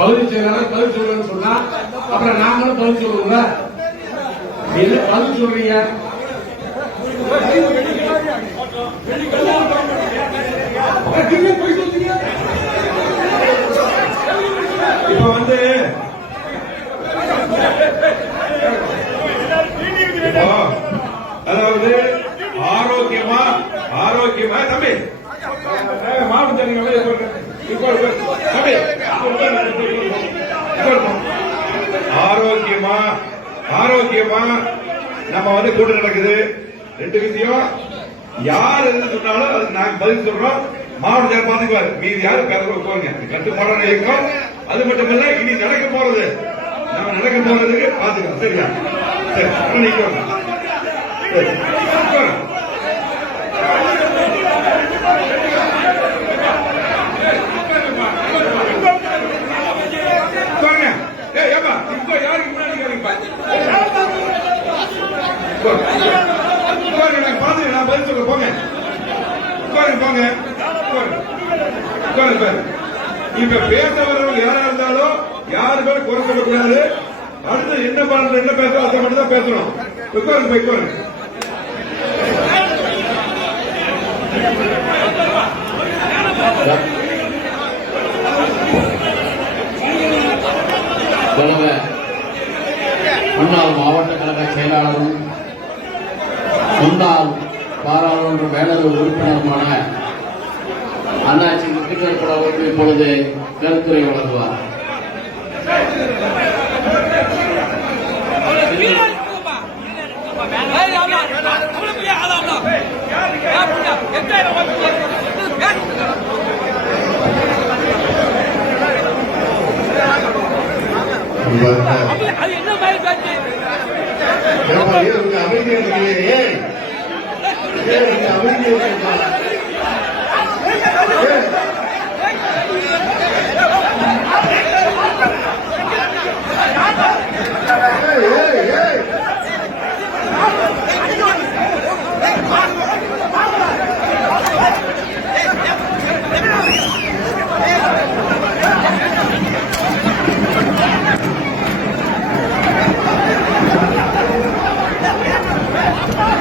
பகுதி செயலாளர் பகுதி சொல்லுன்னு சொன்னா அப்புறம் நாங்களும் பகுதி சொல்லுவோம்ல? என்ன பகுதி சொல்றீங்க? இப்ப வந்து அதாவது ஆரோக்கியமா ஆரோக்கியமா தம்பி? மாவட்ட இப்போ தம்பி ஆரோக்கியமா? ஆரோக்கியமா? நம்ம வந்து கூட்டம் நடக்குது. ரெண்டு விஷயம் யார் எது சொன்னாலும் அதுக்கு நாங்க பதில் சொல்றோம். மாவட்ட செயலர் பாத்துக்குவாரு மீதி யாரும் பேச போறீங்க கட்டுப்பாடான இயக்கம். அது மட்டும் இல்ல இனி நடக்க போறது. நம்ம நடக்க போறதுக்கு பாத்துக்கலாம் சரியா? சரி அண்ணா நிக்கிறோம் சரி உட்காருங்க. உட்காருங்க. ஏய், ஏப்பா, இப்போ யாருக்கு முன்னாடி நிக்கிறீங்கப்பா? உட்காருங்க. நான் நான் பதில் போங்க. உட்காருங்க, போங்க. உட்காருங்க. இப்ப பேச வரவங்க யாரா இருந்தாலும் யாரு பேரும் குறை சொல்லக்கூடாது அடுத்து என்ன பண்ற என்ன பேசுறோம் அதை மட்டும் தான் பேசணும் உட்காருங்க போய் உட்காருங்க முன்னாள் மாவட்ட கழக செயலாளரும் முன்னாள் பாராளுமன்ற மேலவை உறுப்பினருமான அண்ணாச்சி முத்துக்கற்பட அவர்கள் இப்பொழுது கருத்துரை வழங்குவார். அமைதியா இருக்கீங்க? Come on!